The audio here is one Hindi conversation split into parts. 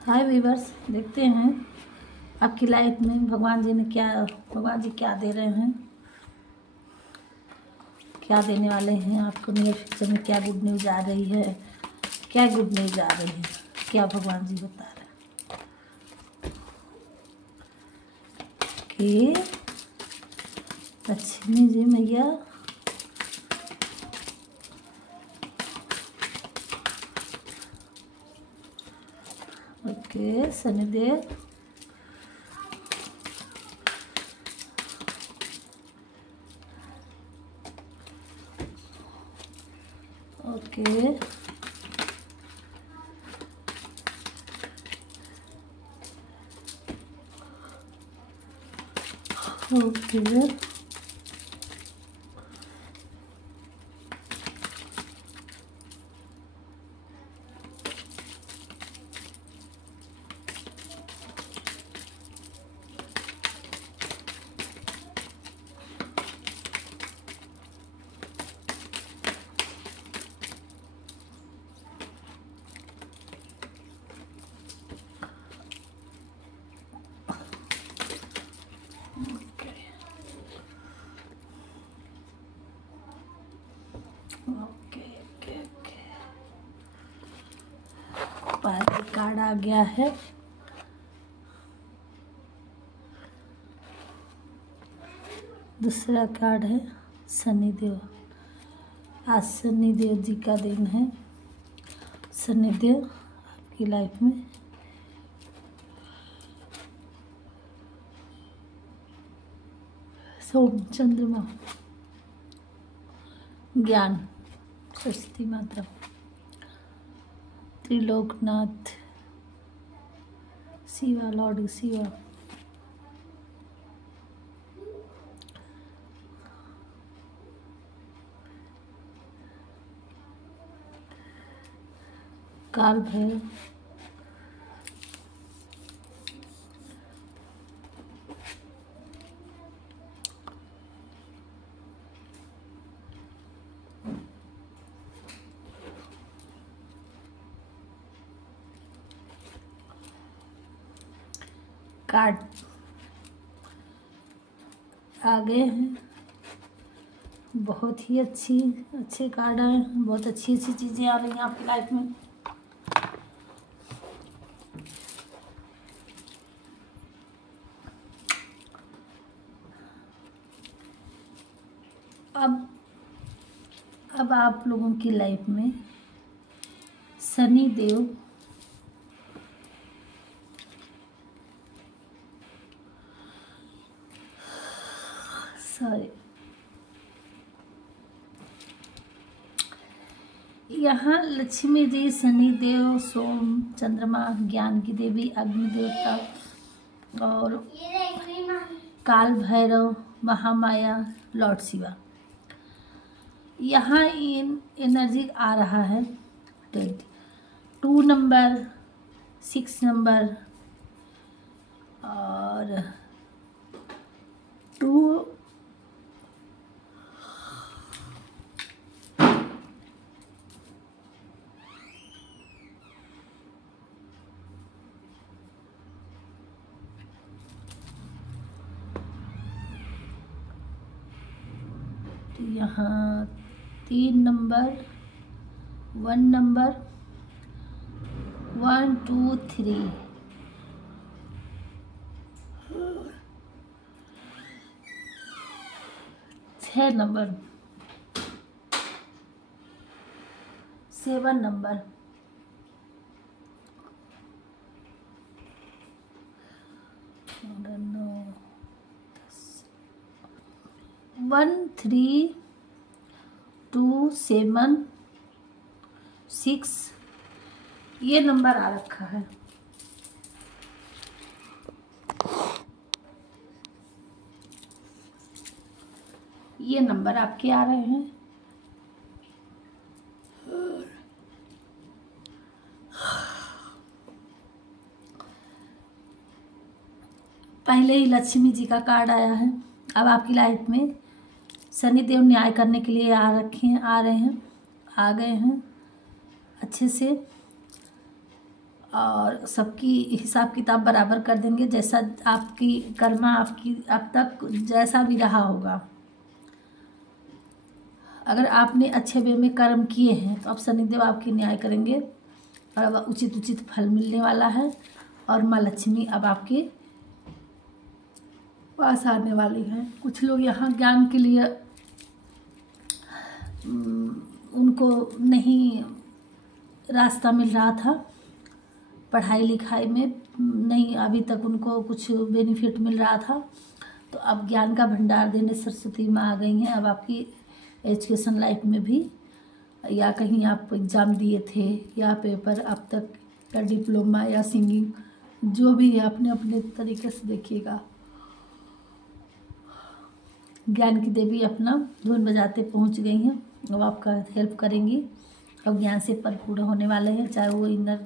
हाय वीवर्स, देखते हैं आपकी लाइफ में भगवान जी क्या दे रहे हैं, क्या देने वाले हैं आपको। नियर फ्यूचर में क्या गुड न्यूज़ आ रही है, क्या गुड न्यूज़ आ रही है, क्या भगवान जी बता रहे हैं कि लक्ष्मी जी मैया ओके शनिदेव ओके ओके पहला कार्ड आ गया है। दूसरा कार्ड है शनिदेव। आज शनिदेव जी का दिन है। शनिदेव आपकी लाइफ में सोम चंद्रमा ज्ञान सरस्वती माता त्रिलोकनाथ शिवा लॉर्ड शिवा काल भैरव कार्ड आ गए हैं। बहुत ही अच्छे कार्ड आए हैं। बहुत अच्छी चीज़ें आ रही हैं आपकी लाइफ में। अब आप लोगों की लाइफ में शनिदेव यहाँ लक्ष्मी जी, शनिदेव, सोम चंद्रमा, ज्ञान की देवी, अग्नि देवता और काल भैरव, महामाया, लॉर्ड शिवा, यहाँ इन एनर्जी आ रहा है। 2 नंबर, 6 नंबर और 2 यहाँ 3 नंबर, 1 नंबर, 1 2 3 6 नंबर, 7 नंबर, 1 3 2 7 6 ये नंबर आ रखा है। ये नंबर आपके आ रहे हैं। पहले ही लक्ष्मी जी का कार्ड आया है। अब आपकी लाइफ में शनिदेव न्याय करने के लिए आ गए हैं अच्छे से। और सबकी हिसाब किताब बराबर कर देंगे। जैसा आपकी कर्मा आपकी अब तक जैसा भी रहा होगा, अगर आपने अच्छे वे में कर्म किए हैं तो अब शनिदेव आपकी न्याय करेंगे और अब उचित फल मिलने वाला है। और माँ लक्ष्मी अब आपके पास आने वाली है। कुछ लोग यहाँ ज्ञान के लिए उनको नहीं रास्ता मिल रहा था, पढ़ाई लिखाई में नहीं अभी तक उनको कुछ बेनिफिट मिल रहा था, तो अब ज्ञान का भंडार देने सरस्वती माँ आ गई हैं। अब आपकी एजुकेशन लाइफ में भी, या कहीं आप एग्ज़ाम दिए थे या पेपर अब तक का डिप्लोमा या सिंगिंग जो भी है, अपने अपने तरीके से देखिएगा। ज्ञान की देवी अपना धुन बजाते पहुंच गई हैं, अब आपका हेल्प करेंगी। अब ज्ञान से परिपूर्ण होने वाले हैं, चाहे वो इनर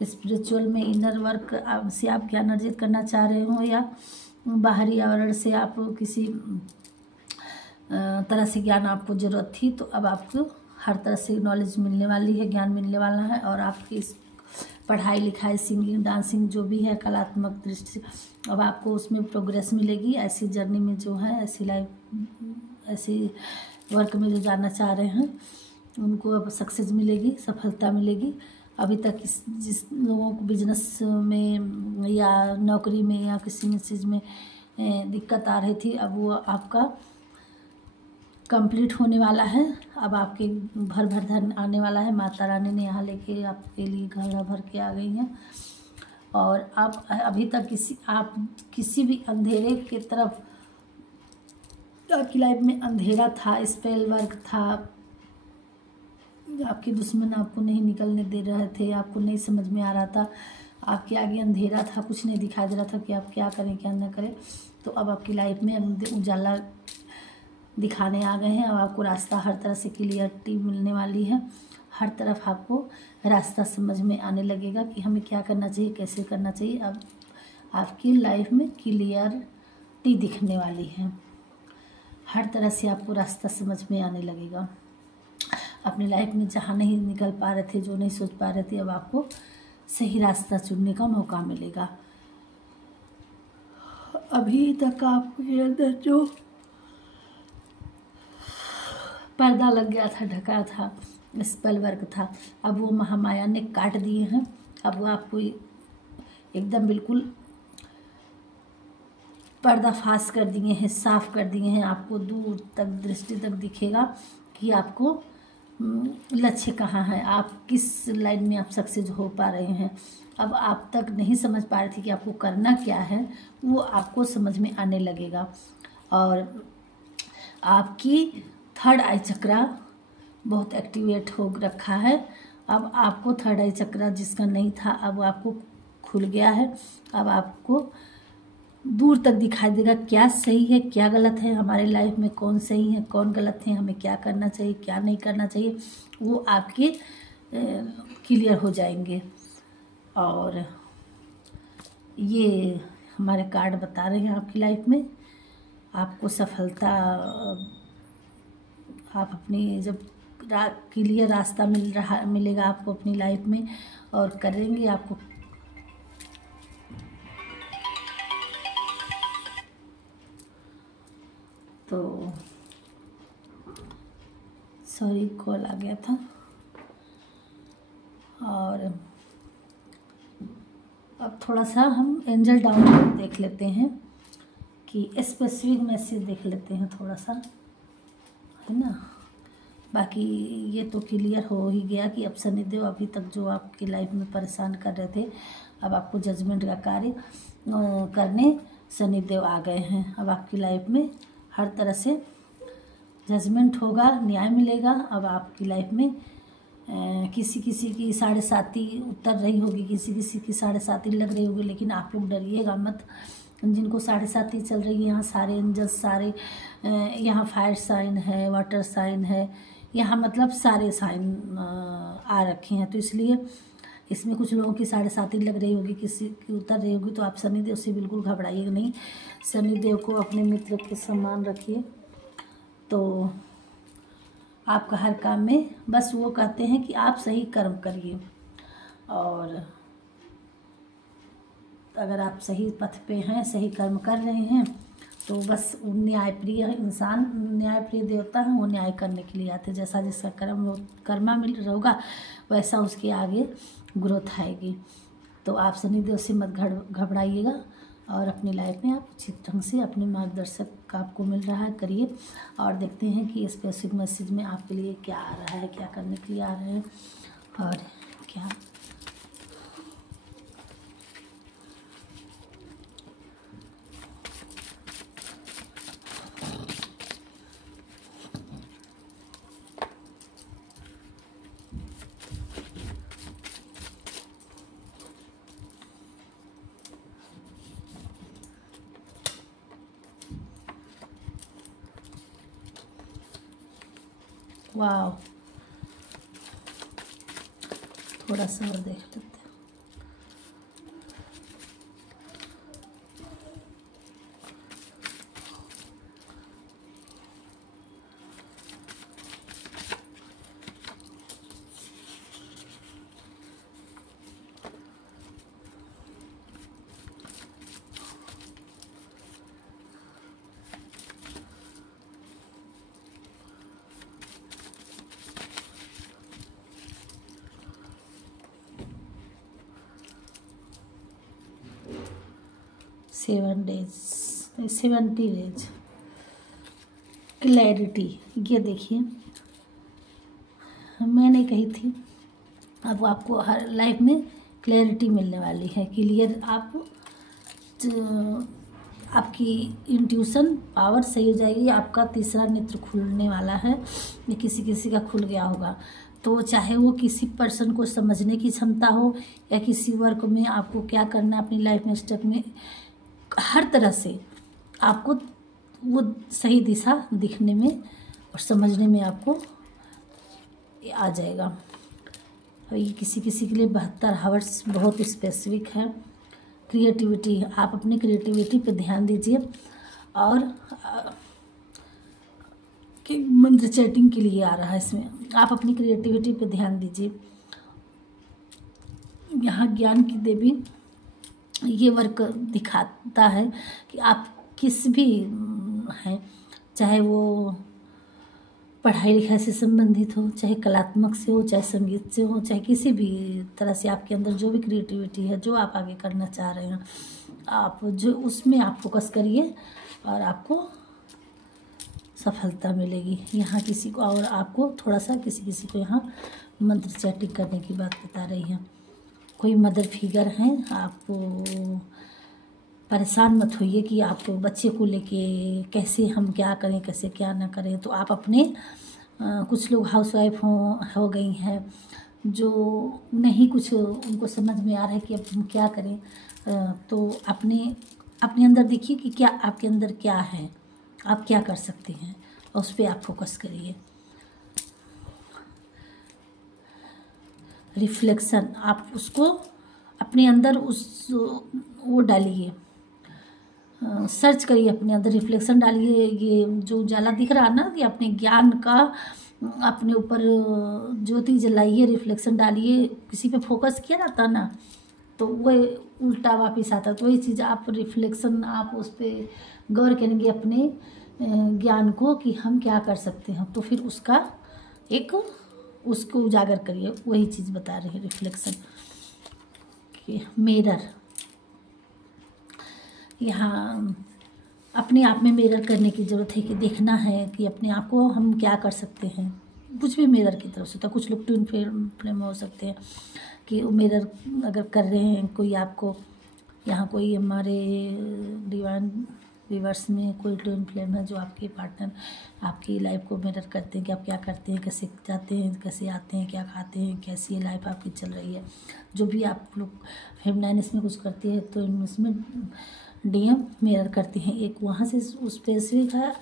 स्पिरिचुअल में इनर वर्क से आप ज्ञान अर्जित करना चाह रहे हो या बाहरी आवरण से आप किसी तरह से ज्ञान आपको ज़रूरत थी, तो अब आपको हर तरह से नॉलेज मिलने वाली है, ज्ञान मिलने वाला है। और आपकी इस पढ़ाई लिखाई सिंगिंग डांसिंग जो भी है कलात्मक दृष्टि से, अब आपको उसमें प्रोग्रेस मिलेगी। ऐसी जर्नी में जो है, ऐसी लाइफ ऐसी वर्क में जो जाना चाह रहे हैं उनको अब सक्सेस मिलेगी, सफलता मिलेगी। अभी तक जिस लोगों को बिजनेस में या नौकरी में या किसी भी चीज़ में दिक्कत आ रही थी, अब वो आपका कंप्लीट होने वाला है। अब आपके भर धन आने वाला है। माता रानी ने यहाँ लेके आपके लिए घड़ा भर के आ गई हैं। और आप अभी तक आप किसी भी अंधेरे की तरफ, आपकी लाइफ में अंधेरा था, स्पेल वर्क था, आपके दुश्मन आपको नहीं निकलने दे रहे थे, आपको नहीं समझ में आ रहा था, आपके आगे अंधेरा था, कुछ नहीं दिखाई दे रहा था कि आप क्या करें क्या ना करें, तो अब आपकी लाइफ में उजाला दिखाने आ गए हैं। अब आपको रास्ता हर तरह से क्लियरिटी मिलने वाली है। हर तरफ आपको रास्ता समझ में आने लगेगा कि हमें क्या करना चाहिए, कैसे करना चाहिए। अब आपकी लाइफ में क्लियरिटी दिखने वाली है। हर तरह से आपको रास्ता समझ में आने लगेगा। अपनी लाइफ में जहाँ नहीं निकल पा रहे थे, जो नहीं सोच पा रहे थे, अब आपको सही रास्ता चुनने का मौका मिलेगा। अभी तक आपके अंदर जो पर्दा लग गया था, ढका था, स्पेल वर्क था, अब वो महामाया ने काट दिए हैं। अब वो आपको एकदम बिल्कुल पर्दाफाश कर दिए हैं, साफ कर दिए हैं। आपको दूर तक दृष्टि तक दिखेगा कि आपको लक्ष्य कहाँ है, आप किस लाइन में आप सक्सेस हो पा रहे हैं। अब आप तक नहीं समझ पा रहे थे कि आपको करना क्या है, वो आपको समझ में आने लगेगा। और आपकी थर्ड आई चक्रा बहुत एक्टिवेट हो रखा है। अब आपको थर्ड आई चक्रा जिसका नहीं था, अब आपको खुल गया है। अब आपको दूर तक दिखाई देगा क्या सही है क्या गलत है, हमारे लाइफ में कौन सही है कौन गलत है, हमें क्या करना चाहिए क्या नहीं करना चाहिए, वो आपके क्लियर हो जाएंगे। और ये हमारे कार्ड बता रहे हैं आपकी लाइफ में आपको सफलता, आप अपनी जब क्लियर रास्ता मिलेगा आपको अपनी लाइफ में और करेंगे आपको। तो सॉरी कॉल आ गया था। और अब थोड़ा सा हम एंजल डाउन देख लेते हैं कि स्पेसिफिक मैसेज देख लेते हैं थोड़ा सा, है ना। बाकी ये तो क्लियर हो ही गया कि अब शनिदेव अभी तक जो आपकी लाइफ में परेशान कर रहे थे, अब आपको जजमेंट का कार्य करने शनिदेव आ गए हैं। अब आपकी लाइफ में हर तरह से जजमेंट होगा, न्याय मिलेगा। अब आपकी लाइफ में किसी किसी की 7.5 उतर रही होगी, किसी किसी की 7.5 लग रही होगी, लेकिन आप लोग डरिएगा मत। जिनको 7.5 चल रही है, यहाँ सारे एंजल्स सारे, यहाँ फायर साइन है, वाटर साइन है, यहाँ मतलब सारे साइन आ रखे हैं। तो इसलिए इसमें कुछ लोगों की 7.5 लग रही होगी, किसी की उतर रही होगी। तो आप शनिदेव से बिल्कुल घबराइएगा नहीं, शनिदेव को अपने मित्र के सम्मान रखिए। तो आपका हर काम में बस वो कहते हैं कि आप सही कर्म करिए, और अगर आप सही पथ पे हैं, सही कर्म कर रहे हैं, तो बस न्यायप्रिय इंसान, न्यायप्रिय देवता हैं, वो न्याय करने के लिए आते हैं। जैसा जिसका कर्मा मिल होगा वैसा उसके आगे ग्रोथ आएगी। तो आप शनिदेव से मत घबराइएगा और अपनी लाइफ में आप अच्छी ढंग से अपने मार्गदर्शक आपको मिल रहा है करिए। और देखते हैं कि स्पेसिफिक मैसेज में आपके लिए क्या आ रहा है, क्या करने के लिए आ रहे हैं और क्या। वाह, थोड़ा सा और देख लेते हैं। Seven days 70 days clarity. ये देखिए मैंने कही थी, अब आपको हर लाइफ में क्लैरिटी मिलने वाली है। क्लियर आपकी इंट्यूशन पावर सही हो जाएगी। आपका तीसरा नेत्र खुलने वाला है, ये किसी किसी का खुल गया होगा। तो चाहे वो किसी पर्सन को समझने की क्षमता हो या किसी वर्क में आपको क्या करना है अपनी लाइफ में स्टेप में, हर तरह से आपको वो सही दिशा दिखने में और समझने में आपको आ जाएगा। और ये किसी किसी के लिए 72 आवर्स बहुत स्पेसिफिक है। क्रिएटिविटी, आप अपनी क्रिएटिविटी पे ध्यान दीजिए। और कि मंत्र चैटिंग के लिए आ रहा है इसमें, आप अपनी क्रिएटिविटी पे ध्यान दीजिए। यहाँ ज्ञान की देवी ये वर्क दिखाता है कि आप किस भी हैं, चाहे वो पढ़ाई लिखाई से संबंधित हो, चाहे कलात्मक से हो, चाहे संगीत से हो, चाहे किसी भी तरह से आपके अंदर जो भी क्रिएटिविटी है, जो आप आगे करना चाह रहे हैं, आप जो उसमें आप फोकस करिए और आपको सफलता मिलेगी। यहाँ किसी को और आपको थोड़ा सा किसी को यहाँ मंत्र चैटिंग करने की बात बता रही है। कोई मदर फिगर हैं, आप परेशान मत होइए कि आप बच्चे को लेके कैसे हम क्या करें, कैसे क्या ना करें। तो आप अपने कुछ लोग हाउसवाइफ हो गई हैं जो नहीं कुछ उनको समझ में आ रहा है कि अब हम क्या करें, तो अपने अंदर देखिए कि क्या आपके अंदर क्या है, आप क्या कर सकते हैं और उस पर आप फोकस करिए। रिफ्लेक्शन, आप उसको अपने अंदर वो डालिए, सर्च करिए, अपने अंदर रिफ्लेक्शन डालिए। ये जो उजाला दिख रहा है ना, कि अपने ज्ञान का अपने ऊपर ज्योति जलाइए, रिफ्लेक्शन डालिए। किसी पे फोकस किया जाता ना तो वह उल्टा वापस आता। तो वही चीज़ आप रिफ्लेक्शन, आप उस पर गौर करेंगे अपने ज्ञान को कि हम क्या कर सकते हैं, तो फिर उसको उजागर करिए। वही चीज़ बता रही है रिफ्लेक्शन। मिरर, यहाँ अपने आप में मिरर करने की ज़रूरत है कि देखना है कि अपने आप को हम क्या कर सकते हैं। कुछ भी मिरर की तरफ से होता है। कुछ लोग ट्विन फ्लेम हो सकते हैं कि मिरर अगर कर रहे हैं कोई आपको, यहाँ कोई हमारे डिवाइन व्यूअर्स में कोई ट्विन फ्लेम है जो आपके पार्टनर आपकी लाइफ को मिरर करते हैं कि आप क्या करते हैं, कैसे जाते हैं, कैसे आते हैं, क्या खाते हैं, कैसी लाइफ आपकी चल रही है। जो भी आप लोग फेमिनाइन इसमें कुछ करती है तो इसमें डीएम मिरर करती हैं। एक वहाँ से स्पेसिफिक है,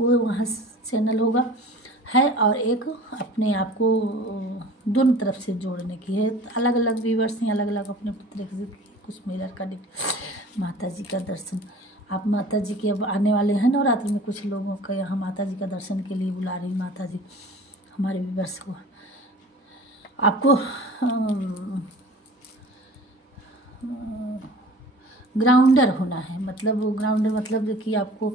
वो वहाँ चैनल होगा है, और एक अपने आप को दोनों तरफ से जोड़ने की है। अलग अलग व्यूअर्स हैं, अलग अलग अपने तरीके से कुछ मिरर का। माता जी का दर्शन, आप माता जी के अब आने वाले हैं नवरात्र में, कुछ लोगों का यहाँ माता जी का दर्शन के लिए बुला रही माता जी हमारे व्यूअर्स को। आपको ग्राउंडर होना है। मतलब वो ग्राउंडर मतलब कि आपको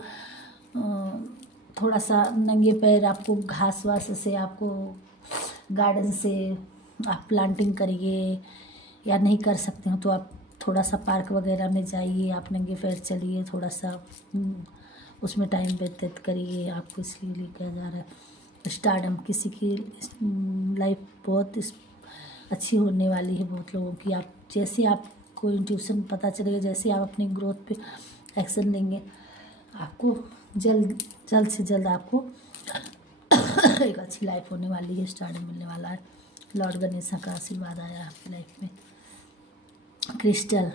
थोड़ा सा नंगे पैर आपको घास वास से आपको गार्डन से आप प्लांटिंग करिए, या नहीं कर सकते हो तो आप थोड़ा सा पार्क वगैरह में जाइए, आप नंगे पैर चलिए, थोड़ा सा उसमें टाइम व्यतीत करिए। आपको इसलिए कहा जा रहा है स्टारडम, किसी की लाइफ बहुत अच्छी होने वाली है बहुत लोगों की। आप जैसे आपको इंट्यूशन पता चलेगा, जैसे आप अपनी ग्रोथ पे एक्शन लेंगे, आपको जल्द से जल्द आपको एक अच्छी लाइफ होने वाली है, स्टारडम मिलने वाला है। लॉर्ड गणेशा का आशीर्वाद आया आपकी लाइफ में। क्रिस्टल,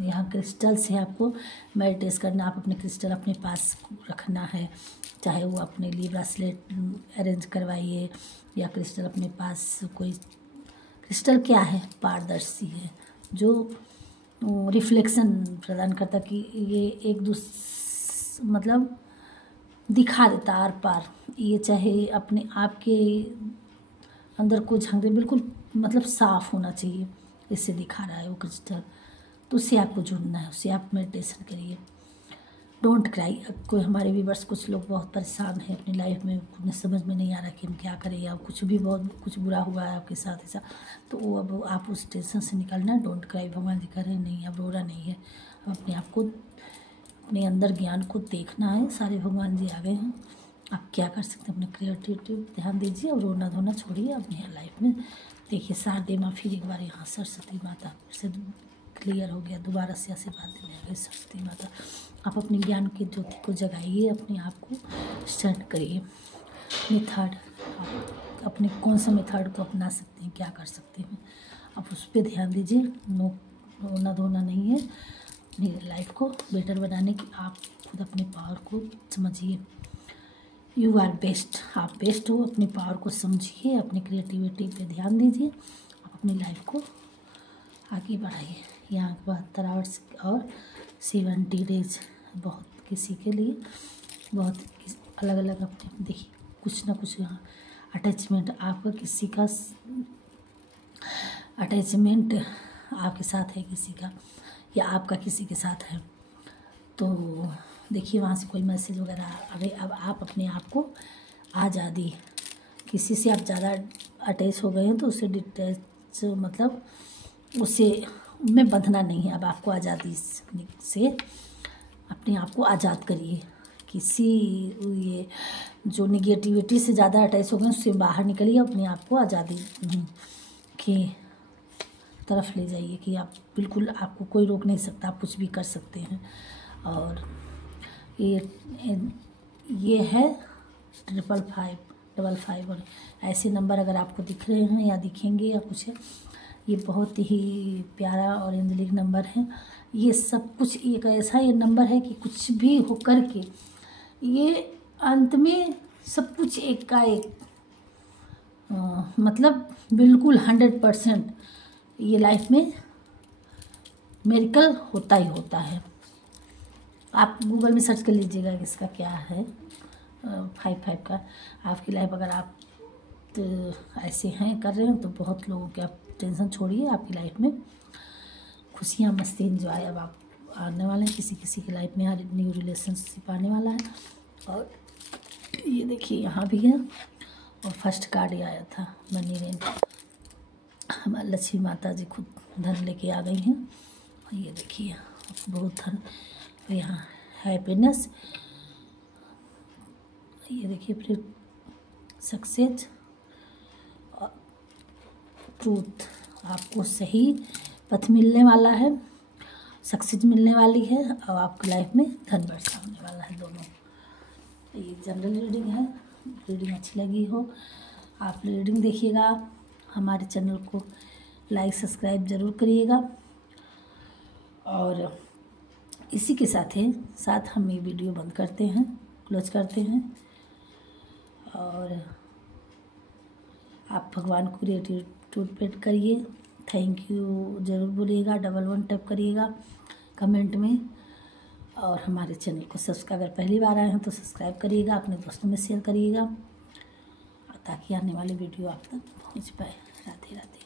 यहाँ क्रिस्टल से आपको मेडिटेट करना, आप अपने क्रिस्टल अपने पास रखना है, चाहे वो अपने लिए ब्रेसलेट अरेंज करवाइए या क्रिस्टल अपने पास कोई। क्रिस्टल क्या है? पारदर्शी है, जो रिफ्लेक्शन प्रदान करता कि ये एक मतलब दिखा देता आर पार। ये चाहे अपने आप के अंदर को झांक दे, बिल्कुल मतलब साफ होना चाहिए, इससे दिखा रहा है वो क्रिस्टल। तो उससे आपको जुड़ना है, उससे आप मेडिटेशन करिए। Don't cry. कोई हमारे व्यूअर्स कुछ लोग बहुत परेशान हैं अपनी लाइफ में, उन्हें समझ में नहीं आ रहा कि हम क्या करें, या कुछ भी बहुत कुछ बुरा हुआ है आपके साथ ऐसा, तो वो अब आप उस टेंशन से निकलना। डोंट क्राई, भगवान जी कह रहे हैं नहीं अब रोना नहीं है, अब अपने आप को अपने अंदर ज्ञान को देखना है। सारे भगवान जी आ गए हैं, आप क्या कर सकते हैं, अपने क्रिएटिविटी ध्यान दीजिए और रोना धोना छोड़िए अपनी लाइफ में। देखिए शारदे माँ फिर एक बार यहाँ सरस्वती माता फिर से क्लियर हो गया, दोबारा से आशीर्वाद देने आ गई सरस्वती माता। आप अपने ज्ञान की ज्योति को जगाइए, अपने आप को स्टार्ट करिए। मेथड, आप अपने कौन सा मेथड को अपना सकते हैं, क्या कर सकते हैं, आप उस पर ध्यान दीजिए। नो रोना धोना नहीं है, अपनी लाइफ को बेटर बनाने की आप खुद अपने पावर को समझिए। यू आर बेस्ट, आप बेस्ट हो, अपनी पावर को समझिए, अपनी क्रिएटिविटी पे ध्यान दीजिए, आप अपनी लाइफ को आगे बढ़ाइए। यहाँ 72 आवर्स और 70 डेज बहुत किसी के लिए बहुत अलग अलग अपने देखिए कुछ ना कुछ यहाँ अटैचमेंट, आपका किसी का अटैचमेंट आपके साथ है किसी का, या आपका किसी के साथ है। तो देखिए वहाँ से कोई मैसेज वगैरह आ गई। अब आप अपने आप को आज़ादी, किसी से आप ज़्यादा अटैच हो गए हैं तो उससे डिटैच मतलब उसे में बंधना नहीं है। अब आपको आज़ादी से अपने आप को आज़ाद करिए। किसी ये जो निगेटिविटी से ज़्यादा अटैच हो गए उससे बाहर निकलिए, अपने आप को आज़ादी की तरफ ले जाइए कि आप बिल्कुल आपको कोई रोक नहीं सकता, आप कुछ भी कर सकते हैं। और ये है 555 और ऐसे नंबर अगर आपको दिख रहे हैं या दिखेंगे या कुछ है, ये बहुत ही प्यारा और एंजेलिक नंबर है। ये सब कुछ एक ऐसा ये नंबर है कि कुछ भी हो कर के ये अंत में सब कुछ एक का एक मतलब बिल्कुल 100% ये लाइफ में मिरेकल होता ही होता है। आप गूगल में सर्च कर लीजिएगा कि इसका क्या है 55 का। आपकी लाइफ अगर आप तो ऐसे हैं कर रहे हो तो बहुत लोगों के आप टेंशन छोड़िए, आपकी लाइफ में खुशियाँ मस्ती एंजॉय अब आप आने वाले हैं। किसी किसी की लाइफ में हर न्यू रिलेशनशिप आने वाला है। और ये देखिए यहाँ भी है और फर्स्ट कार्ड ये आया था मनी रेन, हमारी लक्ष्मी माता जी खुद धन लेके आ गई हैं। और ये देखिए बहुत धन, यहाँ हैप्पीनेस, ये देखिए फिर सक्सेस और ट्रूथ, आपको सही पथ मिलने वाला है, सक्सेस मिलने वाली है और आपकी लाइफ में धन वर्षा होने वाला है दोनों। ये जनरल रीडिंग है, रीडिंग अच्छी लगी हो आप रीडिंग देखिएगा, हमारे चैनल को लाइक सब्सक्राइब ज़रूर करिएगा। और इसी के साथ हम ये वीडियो बंद करते हैं, क्लोज करते हैं। और आप भगवान को ग्रेटिट्यूड पेड करिए, थैंक यू ज़रूर बोलिएगा, 11 टैप करिएगा कमेंट में। और हमारे चैनल को सब्सक्राइब, अगर पहली बार आए हैं तो सब्सक्राइब करिएगा, अपने दोस्तों में शेयर करिएगा ताकि आने वाली वीडियो आप तक पहुंच पाए। राधे राधे।